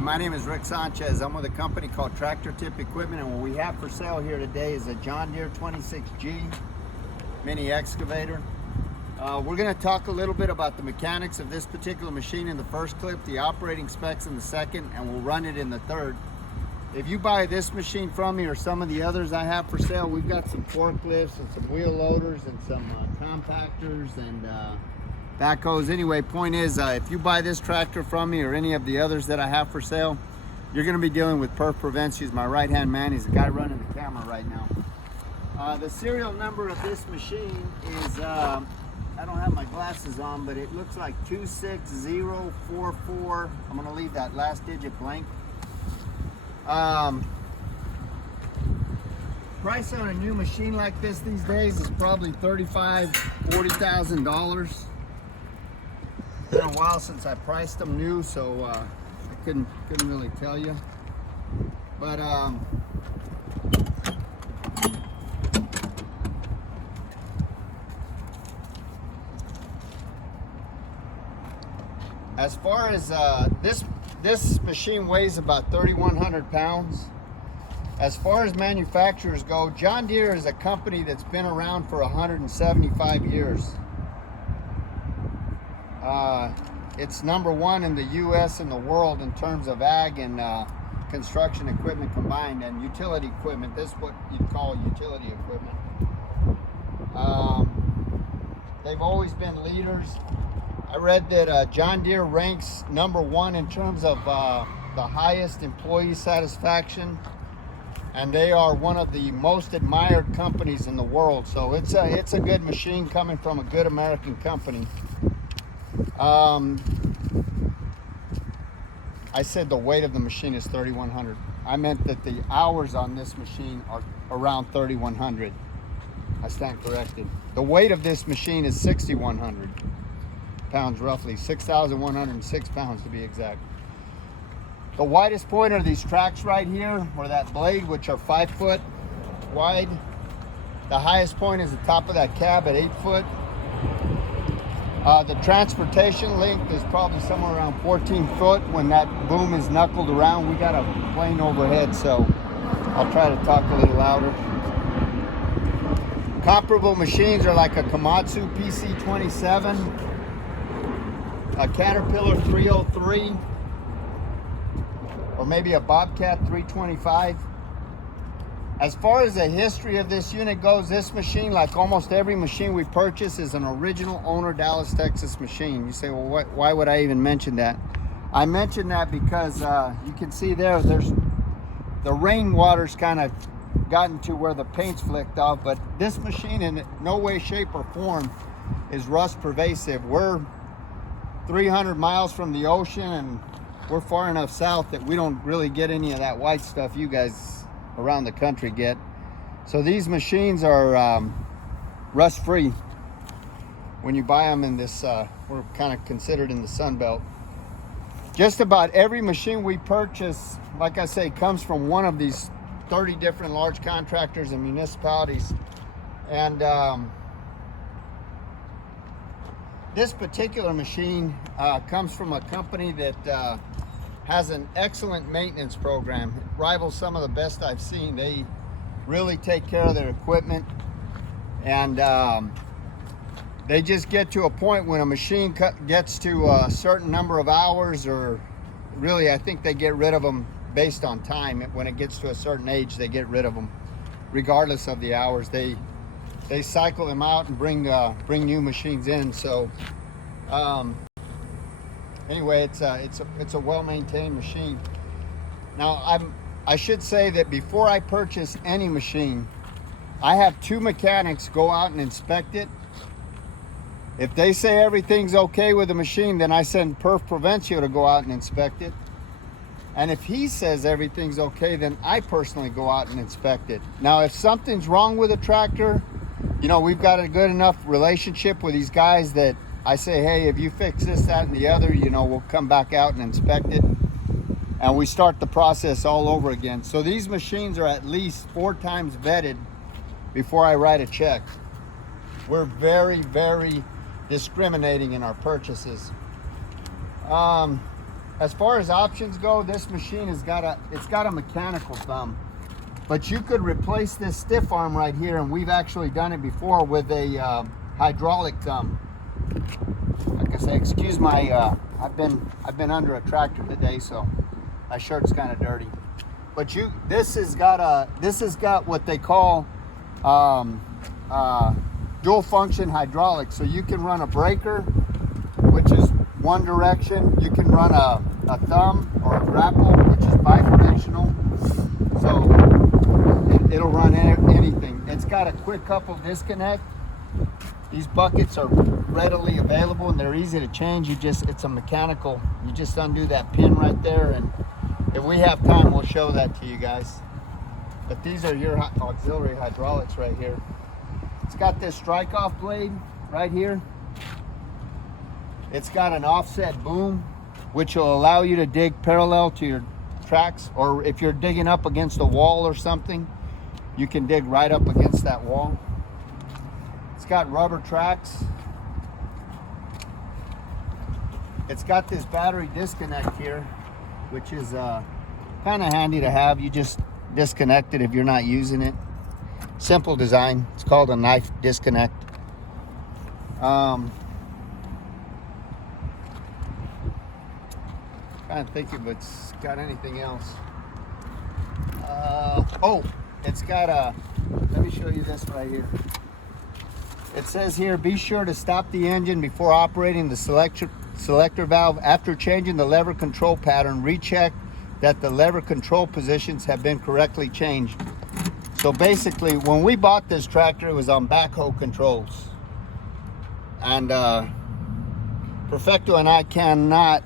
my name is Rick Sanchez. I'm with a company called Tractor Tip Equipment, and what we have for sale here today is a John Deere 26G mini excavator. We're going to talk a little bit about the mechanics of this particular machine in the first clip, the operating specs in the second, and we'll run it in the third. If you buy this machine from me or some of the others I have for sale, we've got some forklifts and some wheel loaders and some compactors and backhoes. Anyway, point is, if you buy this tractor from me or any of the others that I have for sale, you're going to be dealing with Perf Prevents. He's my right-hand man. He's the guy running the camera right now. The serial number of this machine is, I don't have my glasses on, but it looks like 26044. I'm going to leave that last digit blank. Price on a new machine like this these days is probably $35,000 to $40,000. Been a while since I priced them new, so I couldn't really tell you. But as far as this machine weighs about 3,100 pounds. As far as manufacturers go, John Deere is a company that's been around for 175 years. It's number one in the U.S. and the world in terms of ag and construction equipment combined, and utility equipment. This is what you'd call utility equipment. They've always been leaders. I read that John Deere ranks number one in terms of the highest employee satisfaction, and they are one of the most admired companies in the world. So it's a good machine coming from a good American company. I said the weight of the machine is 3,100. I meant that the hours on this machine are around 3,100. I stand corrected. The weight of this machine is 6,100 pounds, roughly 6,106 pounds to be exact. The widest point are these tracks right here, or that blade, which are 5 foot wide. The highest point is the top of that cab at 8 foot. The transportation length is probably somewhere around 14 foot when that boom is knuckled around. We got a plane overhead, so I'll try to talk a little louder. Comparable machines are like a Komatsu PC27, a Caterpillar 303, or maybe a Bobcat 325. As far as the history of this unit goes, this machine, like almost every machine we purchase, is an original owner Dallas, Texas machine. You say, well, why would I even mention that? I mention that because you can see there's the rainwater's kind of gotten to where the paint's flicked off, but this machine in no way, shape, or form is rust pervasive. We're 300 miles from the ocean, and we're far enough south that we don't really get any of that white stuff you guys around the country get. So these machines are rust free when you buy them in this, we're kind of considered in the Sun Belt. Just about every machine we purchase, like I say, comes from one of these 30 different large contractors and municipalities. And this particular machine comes from a company that has an excellent maintenance program. It rivals some of the best I've seen. They really take care of their equipment, and they just get to a point when a machine gets to a certain number of hours, or really I think they get rid of them based on time. When it gets to a certain age, they get rid of them regardless of the hours. They cycle them out and bring new machines in. So anyway, it's a well-maintained machine. Now, I should say that before I purchase any machine, I have 2 mechanics go out and inspect it. If they say everything's okay with the machine, then I send Perf Prevencio to go out and inspect it. And if he says everything's okay, then I personally go out and inspect it. Now, if something's wrong with a tractor, you know, we've got a good enough relationship with these guys that I say, hey, if you fix this, that, and the other, you know, we'll come back out and inspect it. And we start the process all over again. So these machines are at least 4 times vetted before I write a check. We're very, very discriminating in our purchases. as far as options go, this machine has got a mechanical thumb, but you could replace this stiff arm right here, and we've actually done it before with a hydraulic thumb. Like I say, excuse my I've been under a tractor today, so my shirt's kind of dirty. But this has got what they call dual function hydraulics. So you can run a breaker, which is one direction. You can run a thumb or a grapple, which is bidirectional. So it'll run anything. It's got a quick couple disconnect. These buckets are readily available and they're easy to change. It's a mechanical. You just undo that pin right there, and if we have time, we'll show that to you guys. But these are your auxiliary hydraulics right here. It's got this strike-off blade right here. It's got an offset boom, which will allow you to dig parallel to your tracks, or if you're digging up against a wall or something, you can dig right up against that wall. It's got rubber tracks. It's got this battery disconnect here, which is kind of handy to have. You just disconnect it if you're not using it. Simple design. It's called a knife disconnect. Trying to think if it's got anything else. Oh, it's got let me show you this right here. It says here, be sure to stop the engine before operating the selector valve. After changing the lever control pattern, recheck that the lever control positions have been correctly changed. So basically, when we bought this tractor, it was on backhoe controls. And Perfecto and I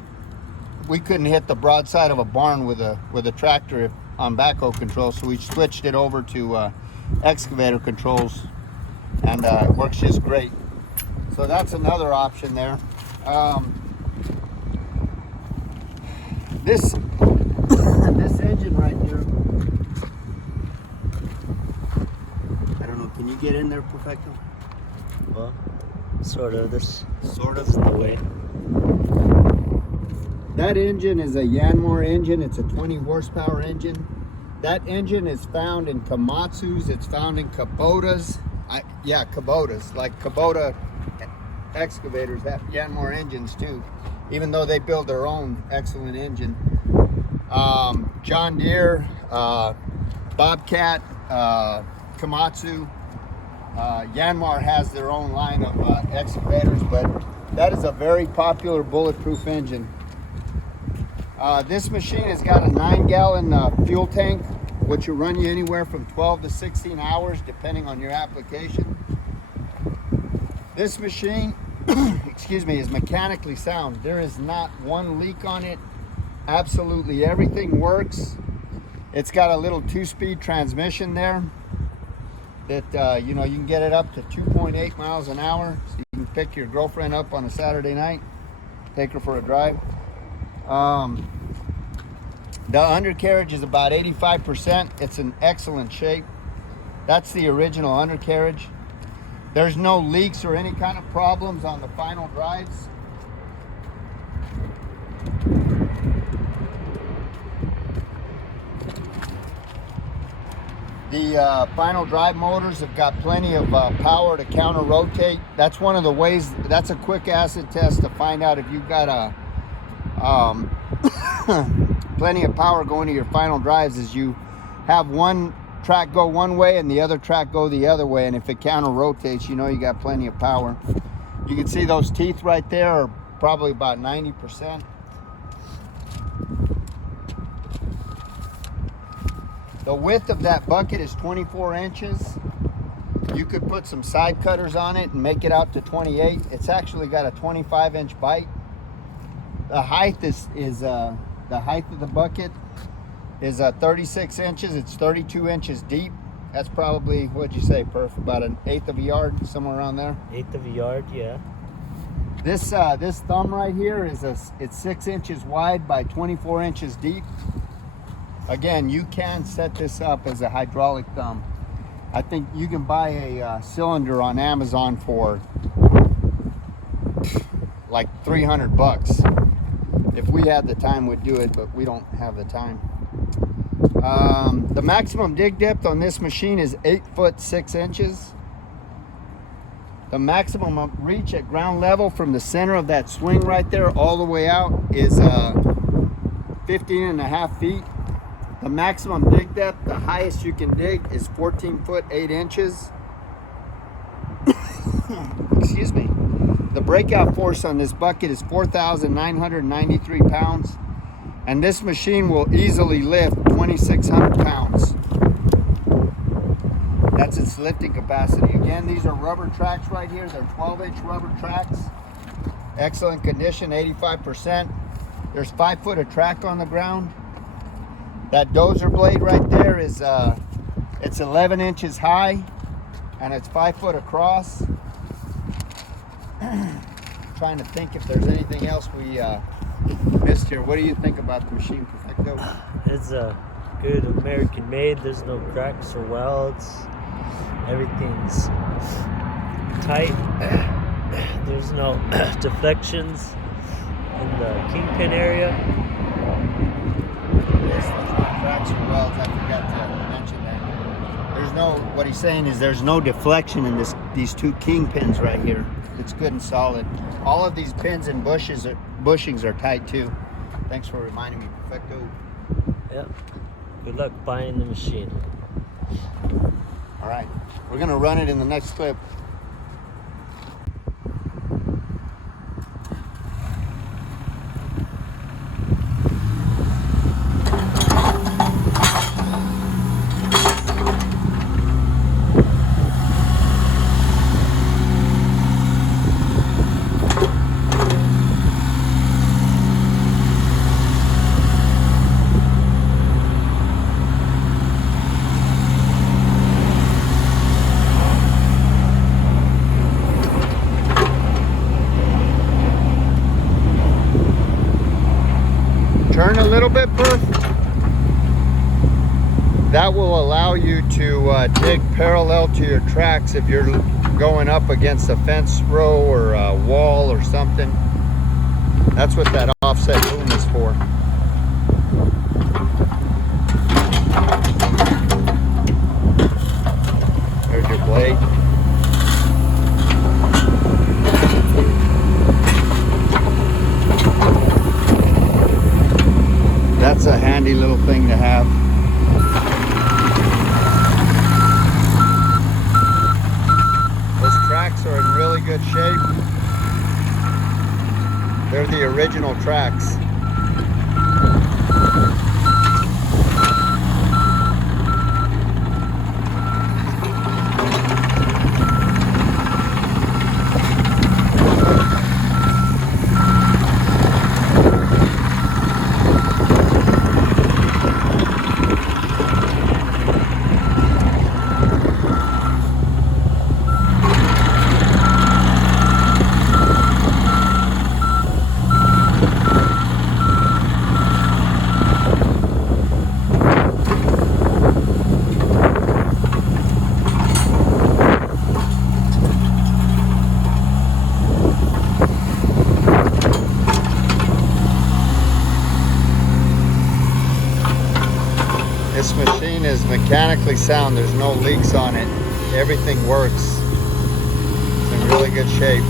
we couldn't hit the broadside of a barn with a tractor on backhoe controls, so we switched it over to excavator controls, and it works just great. So that's another option there. This engine right here, I don't know, can you get in there, Perfecto? Well, sort of. This is the way. That engine is a Yanmar engine. It's a 20 horsepower engine. That engine is found in Komatsus. It's found in Kubotas. Kubotas. Like Kubota excavators have Yanmar engines too, even though they build their own excellent engine. John Deere, Bobcat, Komatsu, Yanmar has their own line of excavators, but that is a very popular bulletproof engine. This machine has got a 9-gallon fuel tank, which will run you anywhere from 12 to 16 hours, depending on your application. This machine, excuse me, is mechanically sound. There is not one leak on it. Absolutely everything works. It's got a little 2-speed transmission there that you can get it up to 2.8 miles an hour. So you can pick your girlfriend up on a Saturday night, take her for a drive. The undercarriage is about 85%. It's in excellent shape. That's the original undercarriage. There's no leaks or any kind of problems on the final drives. The final drive motors have got plenty of power to counter rotate. That's one of the ways, that's a quick acid test to find out if you've got a plenty of power going to your final drives, is you have one track go one way and the other track go the other way, and if it counter rotates, you got plenty of power. You can see those teeth right there are probably about 90%. The width of that bucket is 24 inches. You could put some side cutters on it and make it out to 28. It's actually got a 25-inch bite. The height the height of the bucket is 36 inches. It's 32 inches deep. That's probably, what'd you say, Perf? About an eighth of a yard, somewhere around there. Eighth of a yard, yeah. This thumb right here it's 6 inches wide by 24 inches deep. Again, you can set this up as a hydraulic thumb. I think you can buy a cylinder on Amazon for like $300. If we had the time, we'd do it, but we don't have the time. The maximum dig depth on this machine is 8 foot 6 inches. The maximum reach at ground level from the center of that swing right there all the way out is 15.5 feet. The maximum dig depth, the highest you can dig, is 14 foot 8 inches. Excuse me. The breakout force on this bucket is 4,993 pounds, and this machine will easily lift 2,600 pounds. That's its lifting capacity. Again, these are rubber tracks right here. They're 12-inch rubber tracks. Excellent condition, 85%. There's 5 foot of track on the ground. That dozer blade right there is it's 11 inches high, and it's 5 foot across. Trying to think if there's anything else we missed here. What do you think about the machine, Perfecto? It's a good American made. There's no cracks or welds. Everything's tight. There's no deflections in the kingpin area. Yes, there's no cracks or welds. I forgot to mention that. There's no, what he's saying is there's no deflection in these two kingpins right here. It's good and solid. All of these pins and bushings are tight too. Thanks for reminding me, Perfecto. Yep. Good luck buying the machine. All right, we're gonna run it in the next clip. Turn a little bit, Perf. That will allow you to dig parallel to your tracks if you're going up against a fence row or a wall or something. That's what that offset boom is for. There's your blade. That's a handy little thing to have. Those tracks are in really good shape. They're the original tracks. This machine is mechanically sound. There's no leaks on it. Everything works. It's in really good shape.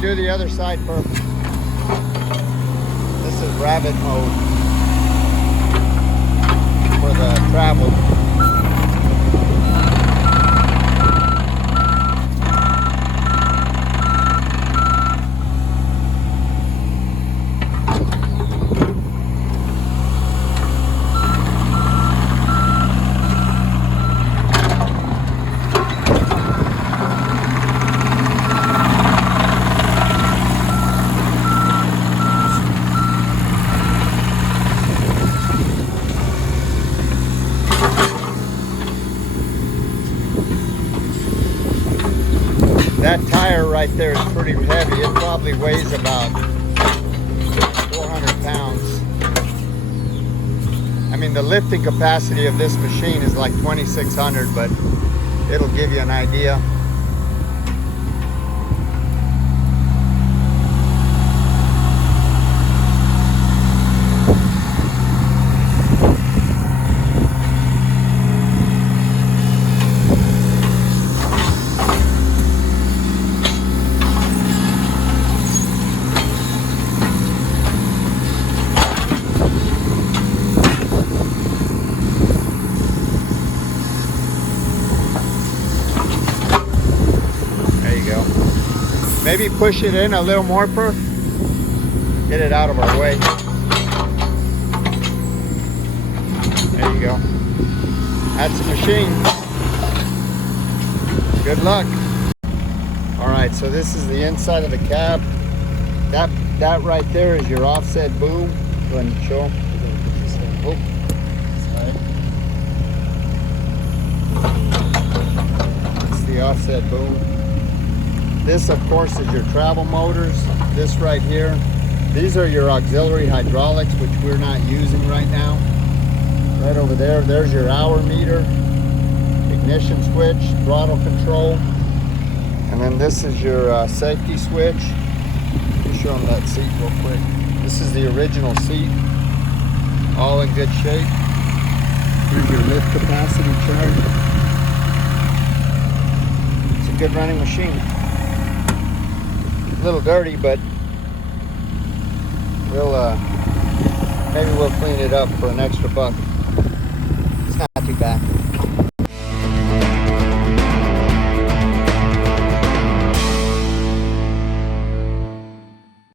Do the other side first. This is rabbit mode for the travel. tire right there is pretty heavy. It probably weighs about 400 pounds. I mean, the lifting capacity of this machine is like 2,600, but it'll give you an idea. Maybe push it in a little more, Perf. Get it out of our way. There you go. That's the machine. Good luck. All right, so this is the inside of the cab. That right there is your offset boom. Go ahead and show them. Oh, sorry. It's the offset boom. This, of course, is your travel motors. This right here, these are your auxiliary hydraulics, which we're not using right now. Right over there, there's your hour meter, ignition switch, throttle control. And then this is your safety switch. Let me show them that seat real quick. This is the original seat, all in good shape. Here's your lift capacity chart. It's a good running machine. A little dirty, but maybe we'll clean it up for an extra buck.